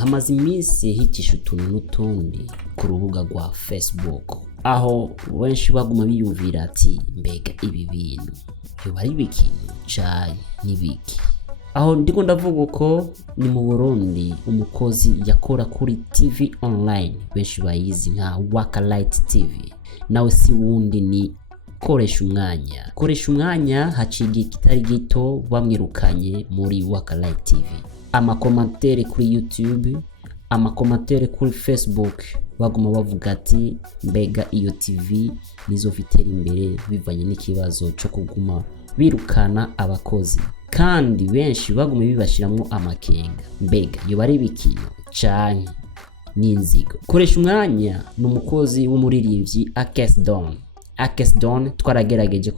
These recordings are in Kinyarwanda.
hamaze iminsi hicisha utuntu n'utundi ku rubuga rwa Facebook, aho benshi baguma biyumvira ati mbega ibi bintu yoba ari bikintu cayi n'ibiki. Aho ndiko ndavuga uko ni mu Burundi umukozi yakora kuri TV online benshi bayizi nka Wakalight TV, nawe si wundi ni Koreshumwanya. Koreshumwanya haciye kitari gito bamwirukanye muri Wakalight TV. Amakomantere kuri YouTube, amakomantere kuri Facebook baguma bavuga ati mbega iyo TV nizofitera imbere bivanye n'ikibazo cyo kuguma birukana abakozi, kandi benshi baguma bibashiramwo amakenga mbega yoba ari bikintu canke n'inzigo. Koreshumwanya n'umukozi w'umuririmbyi Akesdon twaragerageje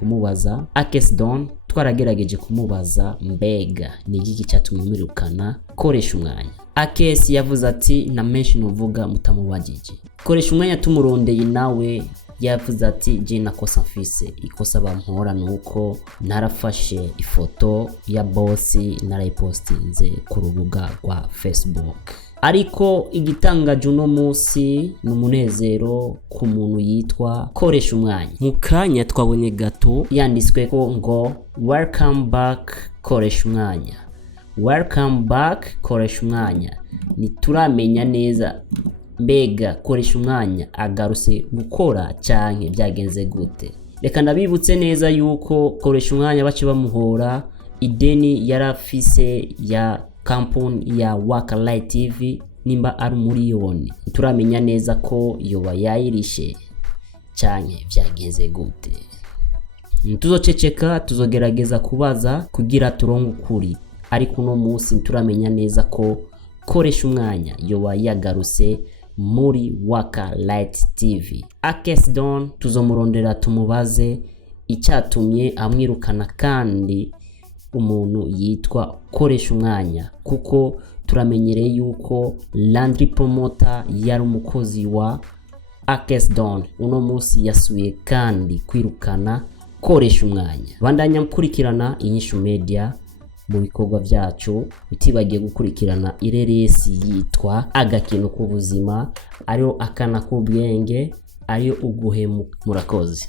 kumubaza mbega ni igiki cyatumye mwirukana Koreshumwanya. Akes yavuze ati na menshi novuga mutamubagije. Koreshumwanya tumurondeye nawe yavuze ati je nakosa mfise, ikosa bampora nuko narafashe ifoto ya bossi narayipostinze ku rubuga rwa Facebook. Ariko igitangaje uno munsi n'umunezero ku muntu yitwa Koreshumwanya. Mu kanya twabonye gato yanditswe ko ngo welcome back Koreshumwanya, welcome back Koreshumwanya. Nituramenya neza mbega Koreshumwanya agarutse gukora canke byagenze gute. Reka ndabibutse neza yuko Koreshumwanya bace bamuhora ideni yarafise ya kampuni ya Wakalight TV nimba ari miliyoni. Turamenya neza ko yoba yayirishe canke byagenze gute. Tuzoceceka, tuzogerageza kubaza kugira turonke ukuri, ariko uno munsi turamenya neza ko Koreshumwanya yoba yagarutse muri Wakalight TV. Akesdon tuzomurondera tumubaze icyatumye amwirukana kandi umuntu yitwa Koreshumwanya, kuko turamenyereye yuko Landry Promoter yari umukozi wa Akesdon. Uno munsi yasuye kandi kwirukana Koreshumwanya. Bandanya mukurikirana Inyishu Media mu bikorwa byacu, bitibagiye gukurikirana ireresi yitwa Agakino k'ubuzima, ariyo akana k'ubwenge, ariyo uguhemu. Murakoze.